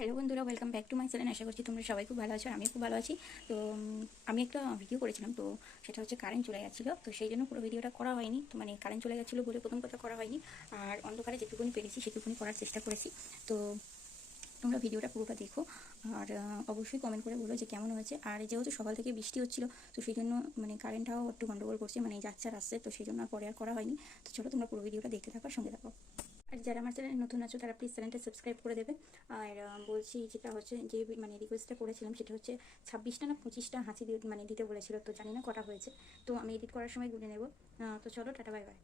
Hello বন্ধুরা, welcome back to my channel. আশা করছি তোমরা সবাই খুব ভালো আছো, আমি খুব ভালো আছি। তো আমি একটা ভিডিও করেছিলাম, তো সেটা হচ্ছে কারেন্ট চলে গেছিলো, তো সেই জন্য পুরো ভিডিওটা করা হয়নি। তো মানে কারেন্ট চলে গেছিলো বলে প্রথম কথা করা হয়নি, আর অন্ধকারে যেটুকুনি পেরেছি সেটুকুনি করার চেষ্টা করেছি। তো তোমরা ভিডিওটা পুরোটা দেখো, আর অবশ্যই কমেন্ট করে বলো যে কেমন হয়েছে। আর যেহেতু সকাল থেকে বৃষ্টি হচ্ছিলো, তো সেই জন্য মানে কারেন্টটাও একটু গন্ডগোল করছে, মানে যাচ্ছে আর আসছে, তো সেই জন্য আর পরে আর করা হয়নি। তো চলো তোমরা পুরো ভিডিওটা দেখতে থাকো, আর সঙ্গে থাকো। আর যারা আমার চ্যানেলে নতুন আছো তারা প্লিজ চ্যানেলটা সাবস্ক্রাইব করে দেবে। আর বলছি, যেটা হচ্ছে যে মানে রিকোয়েস্টটা করেছিলাম সেটা হচ্ছে 26টা না 25টা হাঁচি দিতে বলেছিল, তো জানি না কটা হয়েছে। তো আমি এডিট করার সময় গুনে নেব। তো চলো, টাটা, বাই বাই।